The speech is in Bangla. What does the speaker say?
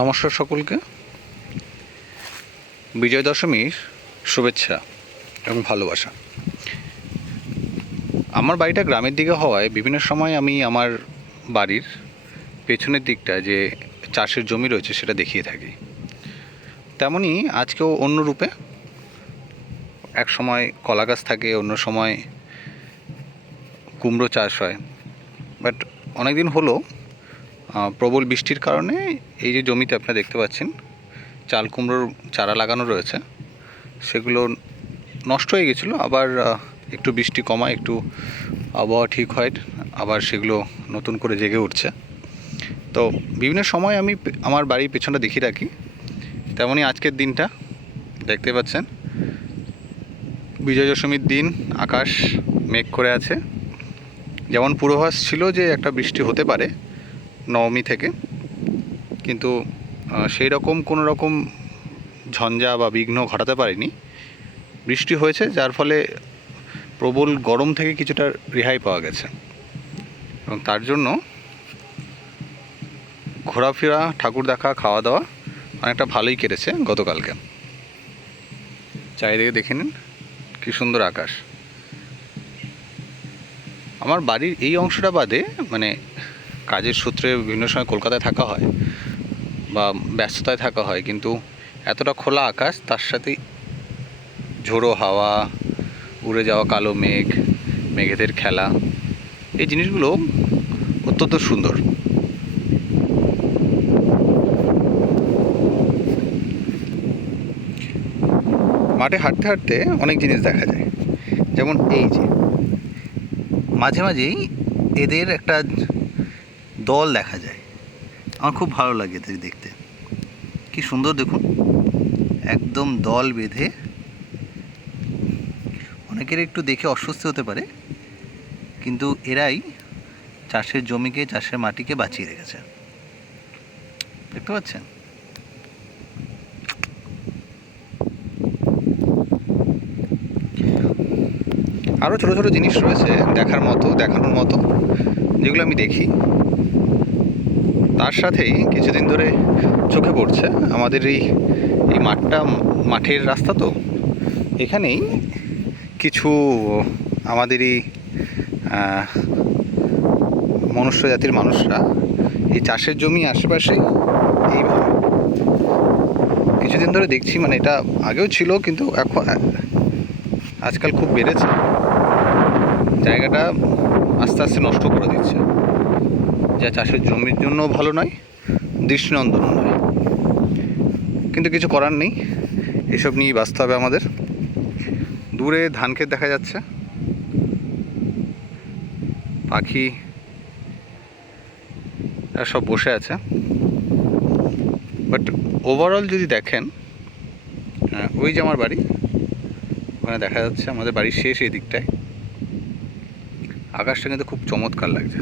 নমস্কার সকলকে। বিজয় দশমীর শুভেচ্ছা এবং ভালোবাসা। আমার বাড়িটা গ্রামের দিকে হওয়ায় বিভিন্ন সময় আমি আমার বাড়ির পেছনের দিকটা যে চাষের জমি রয়েছে সেটা দেখিয়ে থাকি। তেমনই আজকেও অন্য রূপে, এক সময় কলা গাছ থাকে, অন্য সময় কুমড়ো চাষ হয়। বাট অনেক দিন হলো প্রবল বৃষ্টির কারণে এই যে জমিতে আপনারা দেখতে পাচ্ছেন চাল কুমড়োর চারা লাগানো রয়েছে, সেগুলো নষ্ট হয়ে গেছিলো। আবার একটু বৃষ্টি কমায়, একটু আবহাওয়া ঠিক হয়, আবার সেগুলো নতুন করে জেগে উঠছে। তো বিভিন্ন সময় আমি আমার বাড়ির পেছনটা দেখিয়ে রাখি। তেমনই আজকের দিনটা দেখতে পাচ্ছেন, বিজয়া দশমীর দিন, আকাশ মেঘ করে আছে। যেমন পূর্বাভাস ছিল যে একটা বৃষ্টি হতে পারে নবমী থেকে, কিন্তু সেই রকম কোনো রকম ঝঞ্ঝা বা বিঘ্ন ঘটাতে পারেনি। বৃষ্টি হয়েছে, যার ফলে প্রবল গরম থেকে কিছুটা রেহাই পাওয়া গেছে, এবং তার জন্য ঘোরাফেরা, ঠাকুর দেখা, খাওয়া দাওয়া অনেকটা ভালোই কেটেছে গতকালকে। চারিদিকে দেখে নিন কী সুন্দর আকাশ। আমার বাড়ির এই অংশটা বাদে, মানে কাজের সূত্রে বিভিন্ন সময় কলকাতায় থাকা হয় বা ব্যস্ততায় থাকা হয়, কিন্তু এতটা খোলা আকাশ, তার সাথেই ঝোড়ো হাওয়া, উড়ে যাওয়া কালো মেঘ, মেঘেদের খেলা, এই জিনিসগুলো অত্যন্ত সুন্দর। মাঠে হাঁটতে হাঁটতে অনেক জিনিস দেখা যায়। যেমন এই যে মাঝে মাঝেই এদের একটা দল দেখা যায়, আমার খুব ভালো লাগে এদের দেখতে। কি সুন্দর দেখুন, একদম দল বেঁধে। অনেকের একটু দেখে অস্বস্তি হতে পারে, কিন্তু এরাই চাষের জমিকে, চাষের মাটিকে বাঁচিয়ে রেখেছে। দেখতে পাচ্ছেন? আরও ছোটো ছোটো জিনিস রয়েছে দেখার মতো, দেখানোর মতো, যেগুলো আমি দেখি। তার সাথেই কিছুদিন ধরে চোখে পড়ছে আমাদের এই মাঠটা, মাঠের রাস্তা, তো এখানেই কিছু আমাদেরই মনুষ্য জাতির মানুষরা এই চাষের জমি আশেপাশে এইভাবে কিছুদিন ধরে দেখছি, মানে এটা আগেও ছিল কিন্তু এখন আজকাল খুব বেড়েছে, জায়গাটা আস্তে আস্তে নষ্ট করে দিচ্ছে, যা চাষের জমির জন্য ভালো নয়, দৃষ্টিনন্দনও নয়। কিন্তু কিছু করার নেই, এসব নিয়েই বাঁচতে হবে আমাদের। দূরে ধান ক্ষেত দেখা যাচ্ছে, পাখি সব বসে আছে। বাট ওভারঅল যদি দেখেন, ওই যে আমার বাড়ি, ওখানে দেখা যাচ্ছে আমাদের বাড়ির শেষ এই দিকটায়। আকাশটা কিন্তু খুব চমৎকার লাগছে।